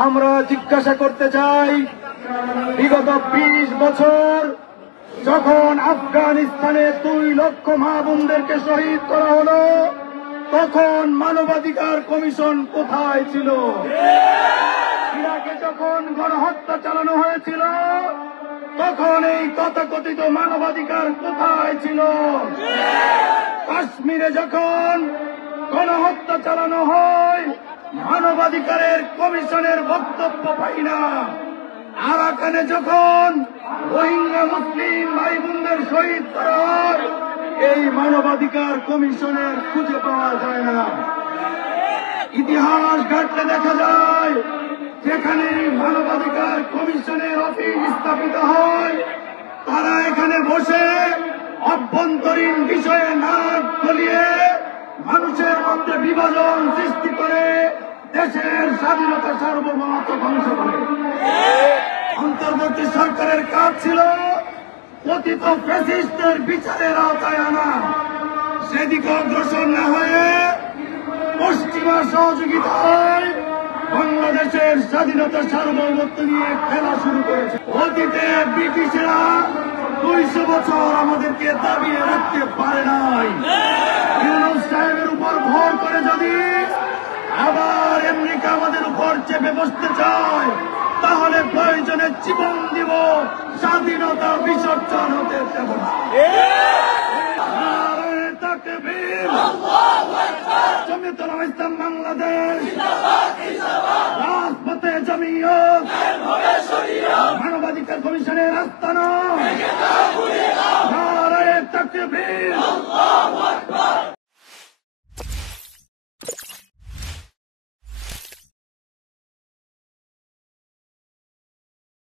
আমরা জিজ্ঞাসা করতে চাই, বিগত 20 বছর যখন আফগানিস্তানে 2 লক্ষ মা বোনদেরকে শহীদ করা হলো, তখন মানবাধিকার কমিশন কোথায় ছিল? ইরাকে যখন গণহত্যা চালানো হয়েছিল, তখন এই তথাকথিত মানবাধিকার কোথায় ছিল? কাশ্মীরে যখন গণহত্যা চালানো হয়, মানবাধিকারের কমিশনের বক্তব্য পাই না। আরাকানে যখন রোহিঙ্গা মুসলিম ভাই বোনদের শহীদ করা হয়, এই মানবাধিকার কমিশনের খুঁজে পাওয়া যায় না। ইতিহাস ঘাটলে দেখা যায়, যেখানে মানবাধিকার কমিশনের অফিস স্থাপিত হয়, তারা এখানে বসে অভ্যন্তরীণ বিষয়ে নাক গলিয়ে মানুষের মধ্যে বিভাজন সৃষ্টি করে দেশের স্বাধীনতা সার্বভৌমত্ব ধ্বংস করে। অন্তর্বর্তী সরকারের কাজ ছিল পতিত ফ্যাসিস্টদের বিচারের আওতায় আনা। সেদিকে অগ্রসর না হয়ে পশ্চিমা সহযোগিতায় বাংলাদেশের স্বাধীনতা সার্বভৌমত্ব নিয়ে খেলা শুরু করেছে। অতীতে ব্রিটিশরা 200 বছর আমাদেরকে দাবিয়ে রাখতে পারে নাই। ইউনূস সাহেবের উপর ভর করে যদি আবার আমেরিকা আমাদের উপর চেপে বসতে চায়, তাহলে প্রয়োজনে জীবন দিব, স্বাধীনতা বিসর্জন হতে দেব না। জমিয়তুল উলামা ইসলাম বাংলাদেশ, রাজপথে জমিয়ত, মানবাধিকার কমিশনের আস্তানা, নারায়ে তাকবীর।